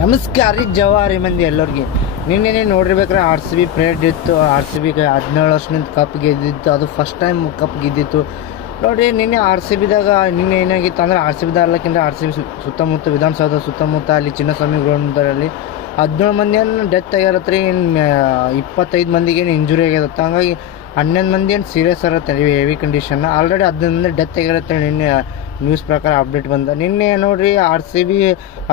ನಮಸ್ಕಾರ ರೀ ಜವಾರಿ ಮಂದಿ ಎಲ್ಲರಿಗೆ. ನಿನ್ನೆ ನೋಡಿರ್ಬೇಕ್ರೆ ಆರ್ ಸಿ ಬಿ ಪ್ರೇಡ್ ಇತ್ತು, ಆರ್ ಸಿ ಬಿ ಹದಿನೇಳು ವರ್ಷದಿಂದ ಕಪ್ ಗೆದ್ದಿತ್ತು, ಅದು ಫಸ್ಟ್ ಟೈಮ್ ಕಪ್ ಗೆದ್ದಿತ್ತು. ನೋಡಿರಿ, ನಿನ್ನೆ ಆರ್ ಸಿ ಬಿದಾಗ ನಿನ್ನೆ ಏನಾಗಿತ್ತು ಅಂದ್ರೆ ಆರ್ ಸಿ ಬಿ ಅಲ್ಲಕ್ಕಿಂತ ಆರ್ ಸಿ ಬಿ ಸುತ್ತಮುತ್ತ ವಿಧಾನಸೌಧ ಸುತ್ತಮುತ್ತ ಅಲ್ಲಿ ಚಿನ್ನಸ್ವಾಮಿ ಗ್ರೌಂಡಲ್ಲಿ ಹದಿನೇಳು ಮಂದಿ ಏನು ಡೆತ್ ಆಗ್ಯಾರತ್ರಿ ಇನ್ನು ಇಪ್ಪತ್ತೈದು ಮಂದಿಗೆ ಏನು ಇಂಜುರಿ ಆಗ್ಯದತ್ತ ಹಂಗಾಗಿ ಹನ್ನೊಂದು ಮಂದಿ ಏನು ಸೀರಿಯಸ್ ಇರತ್ತೆ ಹೆವಿ ಕಂಡೀಷನ್ ಆಲ್ರೆಡಿ ಹದಿನೈದು ಮಂದಿ ಡೆತ್ ಆಗಿರುತ್ತೆ ನಿನ್ನೆ. ನ್ಯೂಸ್ ಪ್ರಕಾರ ಅಪ್ಡೇಟ್ ಬಂದ. ನಿನ್ನೆ ನೋಡ್ರಿ R C B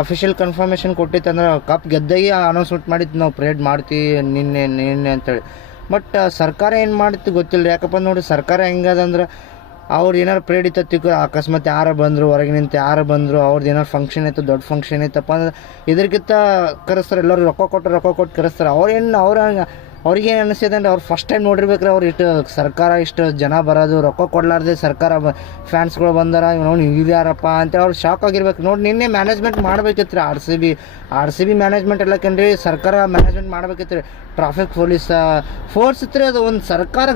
official confirmation ಕೊಟ್ಟಿತ್ತು ಅಂದ್ರೆ ಕಪ್ ಗೆದ್ದಾಗಿ ಅನೌನ್ಸ್ಮೆಂಟ್ ಮಾಡಿದ್ದು ನಾವು ಪ್ರೇಡ್ ಮಾಡ್ತೀವಿ ನಿನ್ನೆ ನಿನ್ನೆ ಅಂತೇಳಿ. ಬಟ್ ಸರ್ಕಾರ ಏನು ಮಾಡಿತ್ತು ಗೊತ್ತಿಲ್ಲ ಯಾಕಪ್ಪ ನೋಡಿ ಸರ್ಕಾರ ಹೆಂಗದಂದ್ರೆ ಅವ್ರು ಏನಾರು ಪ್ರೇಡ್ ಇತ್ತು ಅಕಸ್ಮಾತ್ ಯಾರು ಬಂದರು, ಹೊರಗೆ ನಿಂತು ಯಾರು ಬಂದರು ಅವ್ರದ್ದು ಏನಾರು ಫಂಕ್ಷನ್ ಇತ್ತು, ದೊಡ್ಡ ಫಂಕ್ಷನ್ ಇತ್ತಪ್ಪ ಅಂದ್ರೆ ಇದಕ್ಕಿಂತ ಕರೆಸ್ತಾರೆ. ಎಲ್ಲರೂ ರೊಕ್ಕ ಕೊಟ್ಟು ರೊಕ್ಕ ಕೊಟ್ಟು ಕರೆಸ್ತಾರೆ. ಅವ್ರೇನು ಅವ್ರ ಅವ್ರಿಗೆ ಏನು ಅನಿಸ್ತಿದೆ ಅಂದರೆ ಅವ್ರು ಫಸ್ಟ್ ಟೈಮ್ ನೋಡಿರ್ಬೇಕ್ರೆ ಅವ್ರು ಇಷ್ಟು ಸರ್ಕಾರ ಇಷ್ಟು ಜನ ಬರೋದು, ರೊಕ್ಕ ಕೊಡ್ಲಾರ್ದೆ ಸರ್ಕಾರ ಫ್ಯಾನ್ಸ್ಗಳು ಬಂದಾರ, ಇವನು ಇವ್ಯಾರಪ್ಪ ಅಂತ ಅವ್ರು ಶಾಕ್ ಆಗಿರ್ಬೇಕು. ನೋಡಿ ನಿನ್ನೆ ಮ್ಯಾನೇಜ್ಮೆಂಟ್ ಮಾಡ್ಬೇಕಿತ್ತು ರೀ R C B R C B management ಎಲ್ಲ ಕಣ್ರಿ ಸರ್ಕಾರ ಮ್ಯಾನೇಜ್ಮೆಂಟ್ ಮಾಡ್ಬೇಕಿತ್ತು ರೀ ಟ್ರಾಫಿಕ್ ಪೊಲೀಸ್ ಫೋರ್ಸ್ ಇತ್ತು ಅದು ಒಂದು ಸರ್ಕಾರ,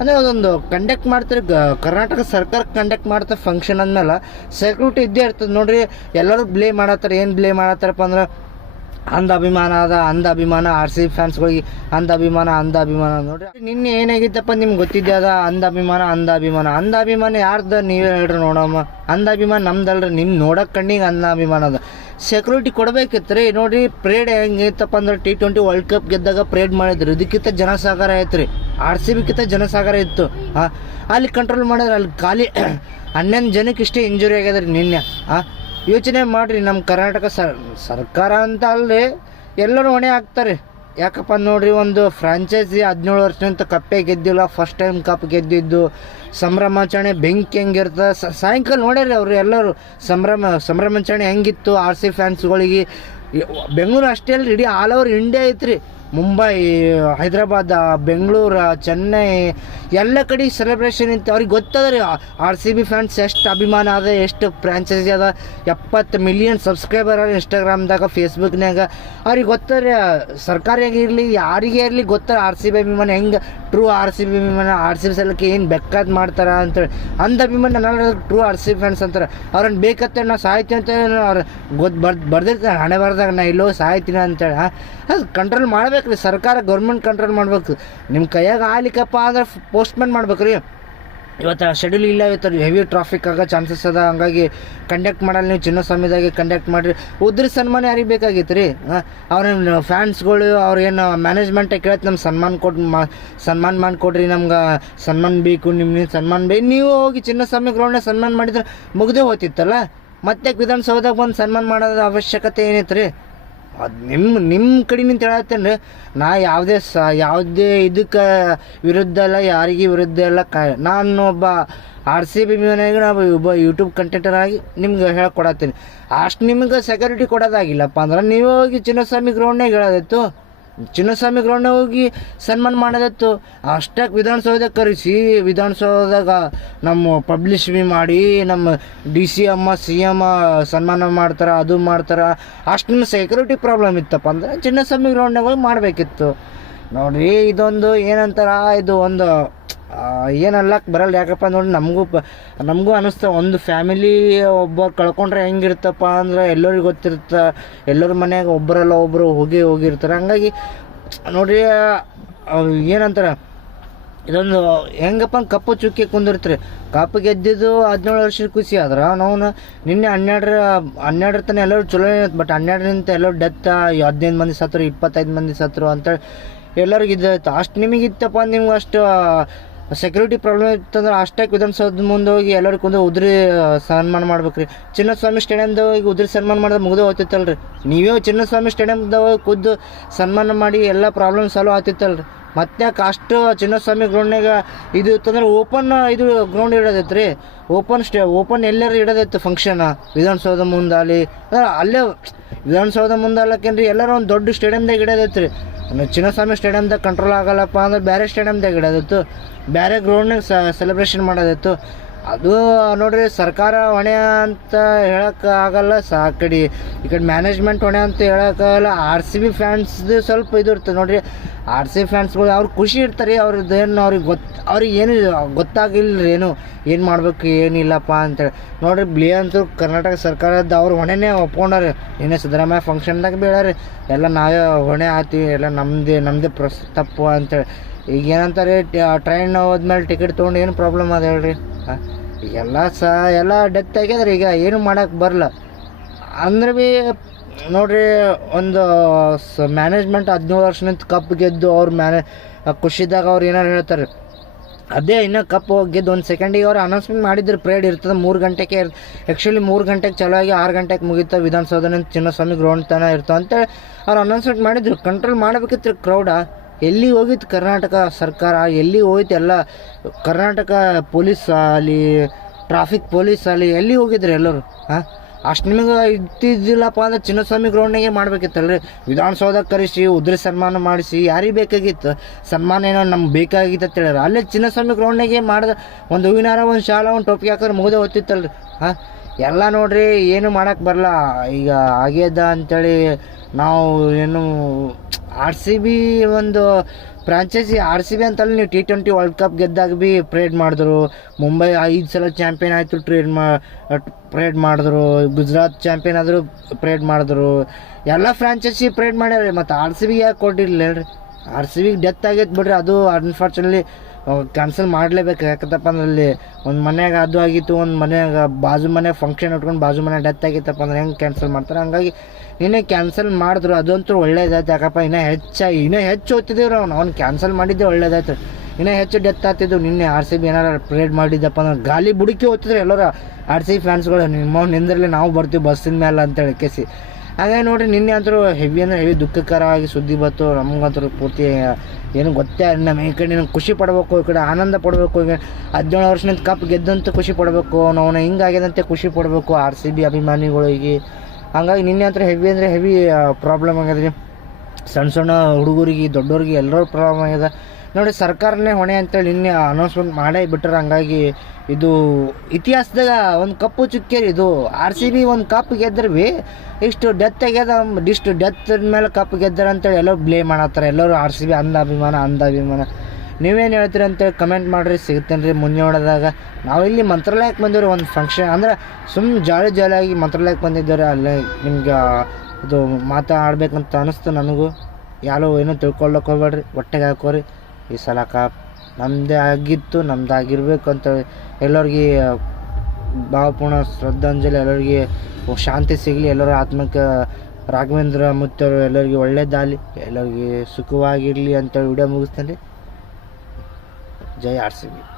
ಅಂದರೆ ಅದೊಂದು ಕಂಡಕ್ಟ್ ಮಾಡ್ತಾರೆ ಕರ್ನಾಟಕ ಸರ್ಕಾರ ಕಂಡಕ್ಟ್ ಮಾಡ್ತಾರೆ ಫಂಕ್ಷನ್ ಅಂದಮೇಲೆ ಸೆಕ್ಯೂರಿಟಿ ಇದ್ದೇ ಇರ್ತದೆ. ನೋಡಿರಿ, ಎಲ್ಲರೂ ಬ್ಲೇಮ್ ಮಾಡತ್ತಾರೆ, ಏನು ಬ್ಲೇಮ್ ಮಾಡತ್ತಾರಪ್ಪ ಅಂದ್ರೆ ಅಂಧ ಅಭಿಮಾನ ಅದ ಅಂಧ ಅಭಿಮಾನ ಆರ್ ಸಿ ಫ್ಯಾನ್ಸ್ಗಳಿಗೆ ಅಂಧ ಅಭಿಮಾನ ಅಂಧ ಅಭಿಮಾನ ನೋಡ್ರಿ. ನಿನ್ನೆ ಏನಾಗಿತ್ತಪ್ಪ ನಿಮ್ಗೆ ಗೊತ್ತಿದ್ದೆ ಅದ? ಅಂಧ ಅಭಿಮಾನ ಅಂಧ ಯಾರ್ದ ನೀವೇ ಹೇಳ್ರಿ ನೋಡಮ್ಮ. ಅಂಧ ಅಭಿಮಾನ ನಮ್ದಲ್ರಿ ನಿಮ್ಮ ನೋಡಕ್ ಕಣ್ಣಿಗೆ ಅಂಧ ಅಭಿಮಾನ ಅದ. ಸೆಕ್ಯೂರಿಟಿ ಕೊಡ್ಬೇಕಿತ್ತು ರೀ ನೋಡ್ರಿ ಪ್ರೇಡ್ ಹೆಂಗೈತಪ್ಪ ಅಂದ್ರೆ ಟಿ ಟ್ವೆಂಟಿ ವರ್ಲ್ಡ್ ಕಪ್ ಗೆದ್ದಾಗ ಪ್ರೇಡ್ ಮಾಡಿದ್ರು. ಇದಕ್ಕಿಂತ ಜನಸಾಗರ ಐತ್ರಿ. ಆರ್ ಸಿ ಬಿಕ್ಕಿಂತ ಜನಸಾಗರ ಇತ್ತು. ಹಾಂ ಅಲ್ಲಿ ಕಂಟ್ರೋಲ್ ಮಾಡಿದ್ರೆ ಅಲ್ಲಿ ಖಾಲಿ ಹನ್ನೊಂದು ಜನಕ್ಕೆ ಇಷ್ಟೇ ಇಂಜುರಿ ಆಗ್ಯದ್ರಿ ನಿನ್ನೆ. ಹಾಂ ಯೋಚನೆ ಮಾಡಿರಿ ನಮ್ಮ ಕರ್ನಾಟಕ ಸರ್, ಸರ್ಕಾರ ಅಂತ ಅಲ್ಲರಿ ಎಲ್ಲರೂ ಹೊಣೆ ಹಾಕ್ತಾರೆ. ಯಾಕಪ್ಪ ನೋಡ್ರಿ, ಒಂದು ಫ್ರಾಂಚೈಸಿ ಹದಿನೇಳು ವರ್ಷದಿಂದ ಕಪ್ಪೆ ಗೆದ್ದಿಲ್ಲ ಫಸ್ಟ್ ಟೈಮ್ ಕಪ್ ಗೆದ್ದಿದ್ದು. ಸಂಭ್ರಮಾಚರಣೆ ಬೆಂಕಿ ಹೆಂಗಿರ್ತದೆ ಸಾಯಂಕಾಲ ನೋಡ್ಯಾರಿ ಅವರು ಎಲ್ಲರೂ ಸಂಭ್ರಮ, ಸಂಭ್ರಮಾಚರಣೆ ಹೆಂಗಿತ್ತು ಆರ್ ಸಿ ಫ್ಯಾನ್ಸ್ಗಳಿಗೆ? ಬೆಂಗಳೂರು ಅಷ್ಟೇ ಅಲ್ರಿ, ಇಡೀ ಆಲ್ ಓವರ್ ಇಂಡಿಯಾ ಐತ್ರಿ. ಮುಂಬೈ, ಹೈದ್ರಾಬಾದ, ಬೆಂಗಳೂರು, ಚೆನ್ನೈ, ಎಲ್ಲ ಕಡೆ ಸೆಲೆಬ್ರೇಷನ್ ಇತ್ತು. ಅವ್ರಿಗೆ ಗೊತ್ತದ ರೀ ಆರ್ ಸಿ ಬಿ ಫ್ಯಾನ್ಸ್ ಎಷ್ಟು ಅಭಿಮಾನ ಅದ, ಎಷ್ಟು ಫ್ರಾಂಚೈಸಿ ಅದ. ಎಪ್ಪತ್ತು ಮಿಲಿಯನ್ ಸಬ್ಸ್ಕ್ರೈಬರ್ ಅದ ಇನ್ಸ್ಟಾಗ್ರಾಮ್ದಾಗ ಫೇಸ್ಬುಕ್ನಾಗ ಅವ್ರಿಗೆ ಗೊತ್ತದ ರೀ ಸರ್ಕಾರಿಯಾಗಿ ಇರಲಿ, ಯಾರಿಗೆ ಇರಲಿ ಗೊತ್ತಾರ ಆರ್ ಸಿ ಬಿ ಅಭಿಮಾನ ಹೆಂಗೆ ಟ್ರೂ ಆರ್ ಸಿ ಬಿ ಅಭಿಮಾನ, ಆರ್ ಸಿ ಬಿ ಸಲಕ್ಕೆ ಏನು ಬೆಕ್ಕಾದ್ ಮಾಡ್ತಾರ ಅಂತೇಳಿ. ಅಂದ ಅಭಿಮಾನ ನನ್ನ ಟ್ರೂ ಆರ್ ಸಿ ಫ್ಯಾನ್ಸ್ ಅಂತಾರೆ. ಅವ್ರನ್ನ ಬೇಕತ್ತೆ ನಾ ಸಾಯ್ತೀನಿ ಅಂತ ಅವ್ರು ಗೊತ್ತು ಬರ್ದು ಬರ್ದಿರ್ತಾರೆ. ಹಣೆ ಬರ್ದಾಗ ನಾ ಇಲ್ಲೋ ಸಾಯ್ತೀನಿ ಅಂತೇಳಿ ಅದು ಕಂಟ್ರೋಲ್ ಮಾಡ್ಬೇಕು ರೀ ಸರ್ಕಾರ ಗೌರ್ಮೆಂಟ್ ಕಂಟ್ರೋಲ್ ಮಾಡ್ಬೇಕು. ನಿಮ್ಮ ಕೈಯಾಗ ಆಲಿಕಪ್ಪ ಅಂದ್ರೆ ಪೋಸ್ಟ್ಮೆಂಟ್ ಮಾಡ್ಬೇಕು ರೀ ಇವತ್ತು ಶೆಡ್ಯೂಲ್ ಇಲ್ಲ, ಇವತ್ತು ಹೆವಿ ಟ್ರಾಫಿಕ್ ಆಗೋ ಚಾನ್ಸಸ್ ಅದ. ಹಂಗಾಗಿ ಕಂಡಕ್ಟ್ ಮಾಡಲ್ಲ ನೀವು ಚಿನ್ನ ಸಮಯದಾಗೆ ಕಂಡಕ್ಟ್ ಮಾಡಿರಿ. ಉದ್ರ ಸನ್ಮಾನ ಯಾರಿಗೆ ಬೇಕಾಗಿತ್ತು ರೀ? ಅವ್ರ ಫ್ಯಾನ್ಸ್ಗಳು ಅವ್ರೇನು ಮ್ಯಾನೇಜ್ಮೆಂಟ್ ಕೇಳತ್ತೆ ನಮ್ಮ ಸನ್ಮಾನ ಕೊಟ್ಟು ಮಾ, ಸನ್ಮಾನ ಮಾಡಿಕೊಡ್ರಿ ನಮ್ಗೆ ಸನ್ಮಾನ ಬೇಕು ನಿಮ್ಮ ಸನ್ಮಾನ ಬೇಕು ನೀವು ಹೋಗಿ ಚಿನ್ನ ಸಮಯ ಗ್ರೌಂಡ್ನಾಗ ಸನ್ಮಾನ ಮಾಡಿದ್ರೆ ಮುಗ್ದೇ ಹೋಗ್ತಿತ್ತಲ್ಲ ಮತ್ತೆ ವಿಧಾನಸೌಧಕ್ಕೆ ಬಂದು ಸನ್ಮಾನ ಮಾಡೋದು ಅವಶ್ಯಕತೆ ಏನೈತೆ ರೀ? ಅದು ನಿಮ್ಮ ನಿಮ್ಮ ಕಡೆ ನಿಂತ ಹೇಳತ್ತೇನೆ ನಾ ಯಾವುದೇ ಸ, ಯಾವುದೇ ಇದಕ್ಕೆ ವಿರುದ್ಧ ಅಲ್ಲ, ಯಾರಿಗೆ ವಿರುದ್ಧ ಅಲ್ಲ, ಕ ನಾನು ಒಬ್ಬ ಆರ್ ಸಿ ಬಿ ಮನೆಗೆ ನಾವು ಒಬ್ಬ ಯೂಟ್ಯೂಬ್ ಕಂಟೆಂಟರ್ ಆಗಿ ನಿಮ್ಗೆ ಹೇಳ್ಕೊಡತ್ತೀನಿ. ಅಷ್ಟು ನಿಮ್ಗೆ ಸೆಕ್ಯೂರಿಟಿ ಕೊಡೋದಾಗಿಲ್ಲಪ್ಪ ಅಂದ್ರೆ ನೀವು ಹೋಗಿ ಚಿನ್ನಸ್ವಾಮಿ ಗ್ರೌಂಡ್ನಾಗ ಹೇಳೋದಿತ್ತು. ಚಿನ್ನಸ್ವಾಮಿ ಗ್ರೌಂಡ್ನಾಗ ಹೋಗಿ ಸನ್ಮಾನ ಮಾಡೋದತ್ತು. ಅಷ್ಟಕ್ಕೆ ವಿಧಾನಸೌಧಕ್ಕೆ ಕರೆಸಿ ವಿಧಾನಸೌಧದಾಗ ನಮ್ಮ ಪಬ್ಲಿಷ್ ಬಿ ಮಾಡಿ, ನಮ್ಮ ಡಿ ಸಿ ಅಮ್ಮ, ಸಿ ಎಮ್ಮ ಸನ್ಮಾನ ಮಾಡ್ತಾರೆ, ಅದು ಮಾಡ್ತಾರೆ. ಅಷ್ಟು ಸೆಕ್ಯೂರಿಟಿ ಪ್ರಾಬ್ಲಮ್ ಇತ್ತಪ್ಪ ಅಂದ್ರೆ ಚಿನ್ನಸ್ವಾಮಿ ಗ್ರೌಂಡ್ನಾಗ ಹೋಗಿ ಮಾಡಬೇಕಿತ್ತು. ನೋಡ್ರಿ, ಇದೊಂದು ಏನಂತಾರ, ಇದು ಒಂದು ಏನಲ್ಲಕ್ಕೆ ಬರಲ್ಲ ಯಾಕಪ್ಪ ನೋಡಿ ನಮಗೂ ನಮಗೂ ಅನ್ನಿಸ್ತ ಒಂದು ಫ್ಯಾಮಿಲಿ ಒಬ್ಬ ಕಳ್ಕೊಂಡ್ರೆ ಹೆಂಗಿರ್ತಪ್ಪ ಅಂದ್ರೆ ಎಲ್ಲರಿಗೂ ಗೊತ್ತಿರುತ್ತೆ, ಎಲ್ಲರ ಮನೆಯಾಗ ಒಬ್ಬರಲ್ಲ ಒಬ್ಬರು ಹೋಗಿ ಹೋಗಿರ್ತಾರೆ. ಹಂಗಾಗಿ ನೋಡ್ರಿ ಏನಂತಾರೆ, ಇದೊಂದು ಹೆಂಗಪ್ಪ ಕಪ್ಪು ಚುಕ್ಕಿ ಕುಂದಿರ್ತೀರಿ. ಕಪ್ಪು ಗೆದ್ದಿದ್ದು ಹದಿನೇಳು ವರ್ಷದ ಖುಷಿ ಆದ್ರೆ ನಾವು ನಿನ್ನೆ ಹನ್ನೆರಡರ ಹನ್ನೆರಡರ ತನಕ ಎಲ್ಲರೂ ಚಲೋ ಬಟ್ ಹನ್ನೆರಡರಿಂದ ಎಲ್ಲರೂ ಡೆತ್ ಹದಿನೈದು ಮಂದಿ ಸತ್ರು ಇಪ್ಪತ್ತೈದು ಮಂದಿ ಸತ್ರು ಅಂತೇಳಿ ಎಲ್ಲರಿಗೂ ಇದ್ದಾಯ್ತು ಅಷ್ಟು ನಿಮಗಿತ್ತಪ್ಪ ನಿಮ್ಗೆ ಅಷ್ಟು ಸೆಕ್ಯೂರಿಟಿ ಪ್ರಾಬ್ಲಮ್ ಇತ್ತಂದ್ರೆ ಅಷ್ಟಕ್ಕೆ ವಿಧಾನಸೌಧ ಮುಂದೆ ಹೋಗಿ ಎಲ್ಲರೂ ಕುಂದು ಉದ್ರಿ ಸನ್ಮಾನ ಮಾಡ್ಬೇಕ್ರಿ. ಚಿನ್ನಸ್ವಾಮಿ ಸ್ಟೇಡಿಯಮ್ದಾಗ ಹೋಗಿ ಉದ್ರಿ ಸನ್ಮಾನ ಮಾಡಿದ್ರೆ ಮುಗಿದು ಹೋಗ್ತಿತ್ತಲ್ರಿ. ನೀವೇ ಚಿನ್ನಸ್ವಾಮಿ ಸ್ಟೇಡಿಯಮ್ದಾಗ ಖುದ್ದು ಸನ್ಮಾನ ಮಾಡಿ ಎಲ್ಲ ಪ್ರಾಬ್ಲಮ್ ಸಾಲ್ವ್ ಆಗ್ತಿತ್ತಲ್ರಿ. ಮತ್ತೆ ಅಷ್ಟು ಚಿನ್ನಸ್ವಾಮಿ ಗ್ರೌಂಡ್ನಾಗ ಇದು ಇತ್ತಂದ್ರೆ ಓಪನ್ ಇದು ಗ್ರೌಂಡ್ ಇಡೋದೈತೆ ರೀ ಓಪನ್ ಸ್ಟೇ ಓಪನ್ ಎಲ್ಲರೂ ಇಡೋದೈತೆ ಫಂಕ್ಷನ್ ವಿಧಾನಸೌಧ ಅಲ್ಲಿ ಅಲ್ಲೇ ವಿಧಾನಸೌಧ ಮುಂದೆ ಅಲ್ಲಕ್ಕೇನ್ರಿ ಎಲ್ಲರೂ ಒಂದು ದೊಡ್ಡ ಸ್ಟೇಡಿಯಮ್ದಾಗ ಇಡೋದೈತೆ ರೀ ಚಿನ್ನಸ್ವಾಮಿ ಸ್ಟೇಡಿಯಮ್ದಾಗ ಕಂಟ್ರೋಲ್ ಆಗಲ್ಲಪ್ಪ ಅಂದ್ರೆ ಬೇರೆ ಸ್ಟೇಡಿಯಮ್ದಾಗ ಇಡೋದಿತ್ತು. ಬೇರೆ ಗ್ರೌಂಡ್ನಾಗ ಸೆಲೆಬ್ರೇಷನ್ ಮಾಡೋದಿತ್ತು. ಅದು ನೋಡ್ರಿ ಸರ್ಕಾರ ಹೊಣೆ ಅಂತ ಹೇಳಕ್ಕೆ ಆಗಲ್ಲ ಸಾಕಡಿ ಈ ಕಡೆ ಮ್ಯಾನೇಜ್ಮೆಂಟ್ ಹೊಣೆ ಅಂತ ಹೇಳಕ್ಕಾಗಲ್ಲ ಆರ್ ಸಿ ಬಿ ಫ್ಯಾನ್ಸ್ದು ಸ್ವಲ್ಪ ಇದು ಇರ್ತದೆ ನೋಡ್ರಿ. ಆರ್ ಸಿ ಬಿ ಫ್ಯಾನ್ಸ್ಗಳು ಅವ್ರು ಖುಷಿ ಇರ್ತಾರೆ, ಅವ್ರದ್ದು ಏನು ಅವ್ರಿಗೆ ಗೊತ್ತು ಅವ್ರಿಗೆ ಏನು ಗೊತ್ತಾಗಿಲ್ಲ ಏನು ಏನು ಮಾಡ್ಬೇಕು ಏನಿಲ್ಲಪ್ಪ ಅಂತೇಳಿ ನೋಡ್ರಿ ಬ್ಲೇ ಅಂತೂ ಕರ್ನಾಟಕ ಸರ್ಕಾರದ ಅವ್ರ ಹೊಣೆನೇ ಒಪ್ಕೊಂಡಾರೆ. ಏನೇ ಸಿದ್ದರಾಮಯ್ಯ ಫಂಕ್ಷನ್ದಾಗ ಬೀಳಾರೆ. ಎಲ್ಲ ನಾವೇ ಹೊಣೆ ಆತೀವಿ ಎಲ್ಲ ನಮ್ಮದೇ ನಮ್ಮದೇ ಪ್ರಸ್, ತಪ್ಪು ಅಂತೇಳಿ ಈಗ ಏನಂತಾರೆ ಟ್ರೈನ್ ಹೋದ್ಮೇಲೆ ಟಿಕೆಟ್ ತೊಗೊಂಡು ಏನು ಪ್ರಾಬ್ಲಮ್ ಅದ ಹೇಳ್ರಿ? ಎಲ್ಲ ಸ, ಎಲ್ಲ ಡೆತ್ ಆಗ್ಯದ್ರಿ ಈಗ, ಏನು ಮಾಡಕ್ಕೆ ಬರಲ್ಲ ಅಂದ್ರೆ ಭೀ ನೋಡಿರಿ, ಒಂದು ಸ ಮ್ಯಾನೇಜ್ಮೆಂಟ್ ಹದಿನೇಳು ವರ್ಷದಿಂದ ಕಪ್ ಗೆದ್ದು ಅವ್ರು ಮ್ಯಾನೆ ಖುಷಿದಾಗ ಅವ್ರು ಏನಾರು ಹೇಳ್ತಾರೆ, ಅದೇ ಇನ್ನೂ ಕಪ್ ಗೆದ್ದು ಒಂದು ಸೆಕೆಂಡಿಗೆ ಅವ್ರು ಅನೌನ್ಸ್ಮೆಂಟ್ ಮಾಡಿದ್ರು ಪ್ರೇಡ್ ಇರ್ತದೆ, ಮೂರು ಗಂಟೆಗೆ ಆ್ಯಕ್ಚುಲಿ ಮೂರು ಗಂಟೆಗೆ ಚಲೋ ಆಗಿ ಆರು ಗಂಟೆಗೆ ಮುಗೀತಾ ವಿಧಾನಸೌಧನ ಚಿನ್ನಸ್ವಾಮಿ ಗ್ರೌಂಡ್ ತನ ಇರ್ತಾವ ಅಂತೇಳಿ ಅವ್ರು ಅನೌನ್ಸ್ಮೆಂಟ್ ಮಾಡಿದ್ರು. ಕಂಟ್ರೋಲ್ ಮಾಡಬೇಕಿತ್ತು ಕ್ರೌಡ ಎಲ್ಲಿ ಹೋಗಿತ್ತು ಕರ್ನಾಟಕ ಸರ್ಕಾರ? ಎಲ್ಲಿ ಹೋಯ್ತು ಎಲ್ಲ ಕರ್ನಾಟಕ ಪೊಲೀಸ್ ಅಲ್ಲಿ, ಟ್ರಾಫಿಕ್ ಪೊಲೀಸ್ ಅಲ್ಲಿ, ಎಲ್ಲಿ ಹೋಗಿದ್ರು ಎಲ್ಲರೂ? ಹಾಂ? ಅಷ್ಟು ನಿಮಗೆ ಇದ್ದಿದ್ದಿಲ್ಲಪ್ಪ ಅಂದ್ರೆ ಚಿನ್ನಸ್ವಾಮಿ ಗ್ರೌಂಡ್ನಾಗೆ ಮಾಡ್ಬೇಕಿತ್ತಲ್ರಿ ವಿಧಾನಸೌಧ ಕರೆಸಿ ಉದ್ರಿ ಸನ್ಮಾನ ಮಾಡಿಸಿ, ಯಾರಿಗೆ ಬೇಕಾಗಿತ್ತು? ಸನ್ಮಾನ ಏನೋ ನಮ್ಗೆ ಬೇಕಾಗಿತ್ತು ಅಂತ ಹೇಳ್ಯಾರ. ಅಲ್ಲೇ ಚಿನ್ನಸ್ವಾಮಿ ಗ್ರೌಂಡ್ನಾಗೆ ಮಾಡಿದ ಒಂದು ಹೂವಿನಾರ ಒಂದು ಶಾಲ, ಒಂದು ಟೊಪ್ಪಿಗೆ ಹಾಕಿದ್ರೆ ಮುಗಿದೇ ಹೋಗ್ತಿತ್ತಲ್ರಿ ಹಾಂ? ಎಲ್ಲ ನೋಡ್ರಿ ಏನು ಮಾಡೋಕ್ಕೆ ಬರಲ್ಲ ಈಗ ಆಗ್ಯದ ಅಂತೇಳಿ ನಾವು ಏನು ಆರ್ ಸಿ ಬಿ ಒಂದು ಫ್ರಾಂಚೈಸಿ ಆರ್ ಸಿ ಬಿ ಅಂತಲ್ಲಿ ನೀವು ಟಿ ಟ್ವೆಂಟಿ ವರ್ಲ್ಡ್ ಕಪ್ ಗೆದ್ದಾಗ ಭೀ ಪ್ರೇಡ್ ಮಾಡಿದ್ರು. ಮುಂಬೈ ಐದು ಸಲ ಚಾಂಪಿಯನ್ ಆಯಿತು ಟ್ರೇಡ್ ಮಾ ಪ್ರೇಡ್ ಮಾಡಿದ್ರು. ಗುಜರಾತ್ ಚಾಂಪಿಯನ್ ಆದರೂ ಪ್ರೇಡ್ ಮಾಡಿದ್ರು. ಎಲ್ಲ ಫ್ರಾಂಚೈಸಿ ಪ್ರೇಡ್ ಮಾಡ್ಯಾರ. ಮತ್ತು ಆರ್ ಸಿ ಬಿ ಯಾಕೆ ಕೊಟ್ಟಿರಲಿಲ್ಲ ರೀ ಆರ್ ಸಿ ಬಿಗೆ ಡೆತ್ ಆಗೈತೆ ಬಿಡ್ರಿ. ಅದು ಅನ್ಫಾರ್ಚುನೇಟ್ಲಿ ಕ್ಯಾನ್ಸಲ್ ಮಾಡಲೇಬೇಕು. ಯಾಕಂತಪ್ಪ ಅಂದ್ರೆ ಅಲ್ಲಿ ಒಂದು ಮನೆಯಾಗ ಅದು ಆಗಿತ್ತು, ಒಂದು ಮನೆಯಾಗ ಬಾಜು ಮನೆ ಫಂಕ್ಷನ್ ಇಟ್ಕೊಂಡು ಬಾಜು ಮನೆ ಡೆತ್ ಆಗಿತ್ತಪ್ಪ ಅಂದ್ರೆ ಹೆಂಗೆ ಕ್ಯಾನ್ಸಲ್ ಮಾಡ್ತಾರೆ? ಹಂಗಾಗಿ ಇನ್ನೇ ಕ್ಯಾನ್ಸಲ್ ಮಾಡಿದ್ರು, ಅದಂತೂ ಒಳ್ಳೇದಾಯ್ತು. ಯಾಕಪ್ಪ, ಇನ್ನೂ ಹೆಚ್ಚಾಗಿ ಇನ್ನೂ ಹೆಚ್ಚು ಓದ್ತಿದ್ದೇವ್ರಿ ಅವ್ನು. ಅವ್ನು ಕ್ಯಾನ್ಸಲ್ ಮಾಡಿದ್ದೆ ಒಳ್ಳೇದಾಯ್ತು. ಇನ್ನೂ ಹೆಚ್ಚು ಡೆತ್ ಆಗ್ತಿದ್ದು ನಿನ್ನೆ ಆರ್ ಸಿ ಬಿ ಏನಾರು ಪ್ರೇಡ್ ಮಾಡಿದ್ದಪ್ಪ ಅಂದ್ರೆ ಗಾಲಿ ಬುಡುಕಿ ಹೋಗ್ತಿದ್ರು ಎಲ್ಲರೂ. ಆರ್ ಸಿ ಬಿ ಫ್ಯಾನ್ಸ್ಗಳು ನಿಮ್ಮ ನಿಂದ್ರಲ್ಲಿ ನಾವು ಬರ್ತೀವಿ, ಬಸ್ಸಿನ ಮೇಲೆ ಅಂತೇಳಿ ಕೇಸಿ. ಹಾಗೆ ನೋಡಿರಿ, ನಿನ್ನೆ ಅಂತೂ ಹೆವಿ ಅಂದರೆ ಹೆವಿ ದುಃಖಕರವಾಗಿ ಸುದ್ದಿ ಬಂತು. ನಮಗಂತೂ ಪೂರ್ತಿ ಏನು ಗೊತ್ತೇ. ನಮ್ಮ ಈ ಕಡೆ ನಂಗೆ ಖುಷಿ ಪಡಬೇಕು, ಈ ಕಡೆ ಆನಂದ ಪಡಬೇಕು ಈಗ ಹದಿನೇಳು ವರ್ಷದಿಂದ ಕಪ್ ಗೆದ್ದಂತ ಖುಷಿ ಪಡಬೇಕು. ನಾವು ಹಿಂಗಾಗ್ಯದಂತೆ ಖುಷಿ ಪಡಬೇಕು ಆರ್ ಸಿ ಬಿ ಅಭಿಮಾನಿಗಳಿಗೆ ಹಂಗಾಗಿ ನಿನ್ನೆ ಅಂತೂ ಹೆವಿ ಅಂದರೆ ಹೆವಿ ಪ್ರಾಬ್ಲಮ್ ಆಗ್ಯದ್ರಿ ಸಣ್ಣ ಸಣ್ಣ ಹುಡುಗರಿಗೆ, ದೊಡ್ಡವ್ರಿಗೆ ಎಲ್ಲರೂ ಪ್ರಾಬ್ಲಮ್ ಆಗ್ಯದ ನೋಡಿ, ಸರ್ಕಾರನೇ ಹೊಣೆ ಅಂತೇಳಿ ಇನ್ನೇ ಅನೌನ್ಸ್ಮೆಂಟ್ ಮಾಡೇ ಬಿಟ್ಟರೆ ಹಂಗಾಗಿ ಇದು ಇತಿಹಾಸದಾಗ ಒಂದು ಕಪ್ಪು ಚುಕ್ಕೇರಿ ಇದು. ಆರ್ ಸಿ ಬಿ ಒಂದು ಕಪ್ ಗೆದ್ರೆ ಇಷ್ಟು ಡೆತ್ ಆಗ್ಯದ, ಇಷ್ಟು ಡೆತ್ ಮೇಲೆ ಕಪ್ ಗೆದ್ದಾರ ಅಂತೇಳಿ ಎಲ್ಲರೂ ಬ್ಲೇಮ್ ಮಾಡತ್ತಾರೆ. ಎಲ್ಲರೂ ಆರ್ ಸಿ ಬಿ ಅಂದ ಅಭಿಮಾನ ಅಂದ ಅಭಿಮಾನ. ನೀವೇನು ಹೇಳ್ತೀರಿ ಅಂತೇಳಿ ಕಮೆಂಟ್ ಮಾಡಿರಿ ಸಿಗ್ತೇನೆ ರೀ ಮುಂದೆ ನೋಡಿದಾಗ ನಾವು ಇಲ್ಲಿ ಮಂತ್ರಾಲಯಕ್ಕೆ ಬಂದಿವ್ರಿ ಒಂದು ಫಂಕ್ಷನ್ ಅಂದ್ರೆ ಸುಮ್ಮನೆ ಜಾಲಿ ಜಾಲಿಯಾಗಿ ಮಂತ್ರಾಲಯಕ್ಕೆ ಬಂದಿದ್ದಾರೆ ಅಲ್ಲೇ ನಿಮ್ಗೆ ಇದು ಮಾತಾಡಬೇಕಂತ ಅನ್ನಿಸ್ತು ನನಗೂ. ಯಾರೋ ಏನೋ ತಿಳ್ಕೊಳಕ್ಕೆ ಹೋಗ್ಬೇಡ್ರಿ, ಹೊಟ್ಟೆಗೆ ಹಾಕೋರಿ. ಈ ಸಲ ನಮ್ಮದೇ ಆಗಿತ್ತು ನಮ್ಮದಾಗಿರ್ಬೇಕು ಅಂತ ಎಲ್ಲರಿಗೆ ಭಾವಪೂರ್ಣ ಶ್ರದ್ಧಾಂಜಲಿ, ಎಲ್ಲರಿಗೆ ಶಾಂತಿ ಸಿಗಲಿ, ಎಲ್ಲರ ಆತ್ಮಕ್ಕೆ ರಾಘವೇಂದ್ರ ಮುತ್ತರು ಎಲ್ಲರಿಗೆ ಒಳ್ಳೇದಾಗಲಿ, ಎಲ್ಲರಿಗೆ ಸುಖವಾಗಿರಲಿ ಅಂತ ವಿಡಿಯೋ ಮುಗಿಸ್ತೇನೆ. ಜೈ ಆರ್ ಸಿ ಬಿ.